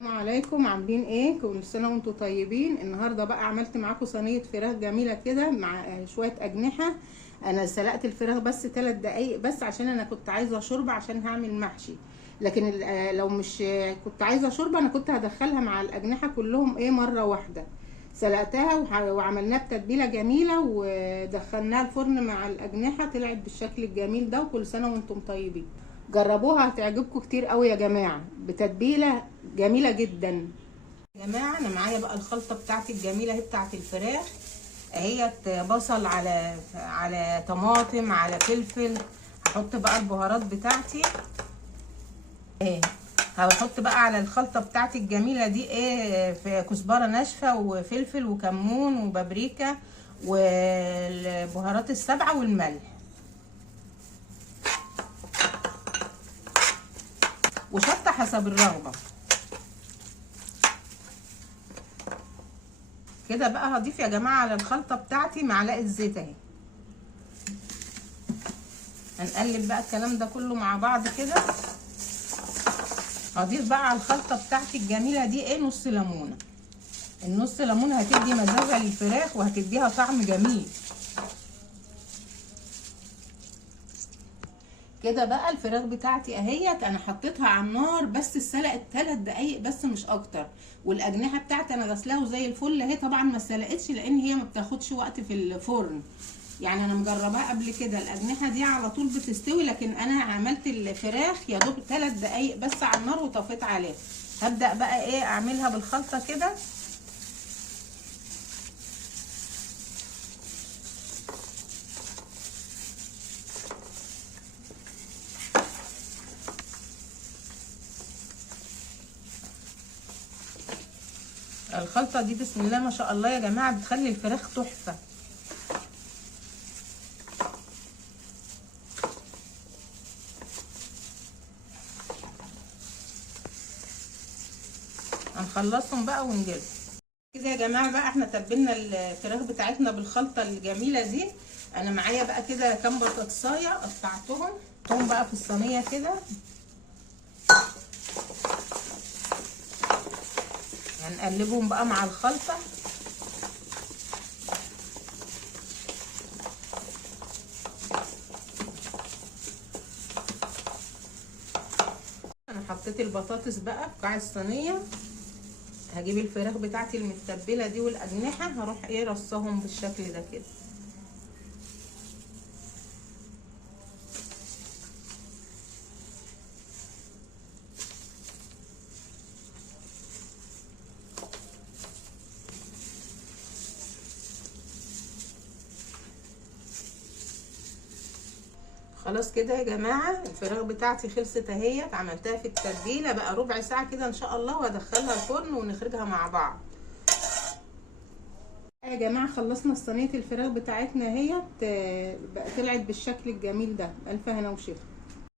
السلام عليكم، عاملين ايه؟ كل سنه وانتم طيبين. النهارده بقى عملت معاكم صينيه فراخ جميله كده مع شويه اجنحه. انا سلقت الفراخ بس 3 دقايق بس عشان انا كنت عايزه شوربه عشان هعمل محشي. لكن لو مش كنت عايزه شوربه انا كنت هدخلها مع الاجنحه كلهم ايه مره واحده. سلقتها وعملناها بتتبيله جميله ودخلناها الفرن مع الاجنحه، طلعت بالشكل الجميل ده. وكل سنه وانتم طيبين. جربوها هتعجبكم كتير قوي يا جماعه، بتتبيله جميله جدا. يا جماعه انا معايا بقى الخلطه بتاعتي الجميله اهي بتاعت الفراخ اهيت، بصل على طماطم على فلفل. هحط بقى البهارات بتاعتي ايه، هحط بقى على الخلطه بتاعتي الجميله دي ايه، في كزبره ناشفه وفلفل وكمون وبابريكا والبهارات السبعه والملح وشطه حسب الرغبه. كده بقى هضيف يا جماعه على الخلطه بتاعتي معلقه زيت اهي. هنقلب بقى الكلام ده كله مع بعض كده. هضيف بقى على الخلطه بتاعتي الجميله دي ايه، نص ليمونه. النص ليمونه هتدي مزازه للفراخ وهتديها طعم جميل. كده بقى الفراخ بتاعتي اهيت، انا حطيتها على النار بس اتسلقت 3 دقايق بس مش اكتر. والاجنحه بتاعتي انا غسلاها وزي الفل اهي. طبعا ما اتسلقتش لان هي ما بتاخدش وقت في الفرن، يعني انا مجرباها قبل كده. الاجنحه دي على طول بتستوي، لكن انا عملت الفراخ يا دوب 3 دقايق بس على النار وطفيت عليها. هبدا بقى ايه اعملها بالخلطه كده. الخلطه دي بسم الله ما شاء الله يا جماعه بتخلي الفراخ تحفه. هنخلصهم بقى ونجيب كده يا جماعه. بقى احنا تبلنا الفراخ بتاعتنا بالخلطه الجميله دي. انا معايا بقى كده كام بطاطسايه قطعتهم بقى في الصينيه كده. هنقلبهم بقى مع الخلطه. انا حطيت البطاطس بقى في قاع الصينيه. هجيب الفراخ بتاعتي المتبله دي والاجنحه، هروح ايه رصهم بالشكل ده كده. خلاص كده يا جماعه الفراخ بتاعتي خلصت اهيت. عملتها في التتبيله بقى ربع ساعه كده ان شاء الله، وهدخلها الفرن ونخرجها مع بعض. يا جماعه خلصنا صينيه الفراخ بتاعتنا اهيت، بقى طلعت بالشكل الجميل ده. الف هنا وشفا.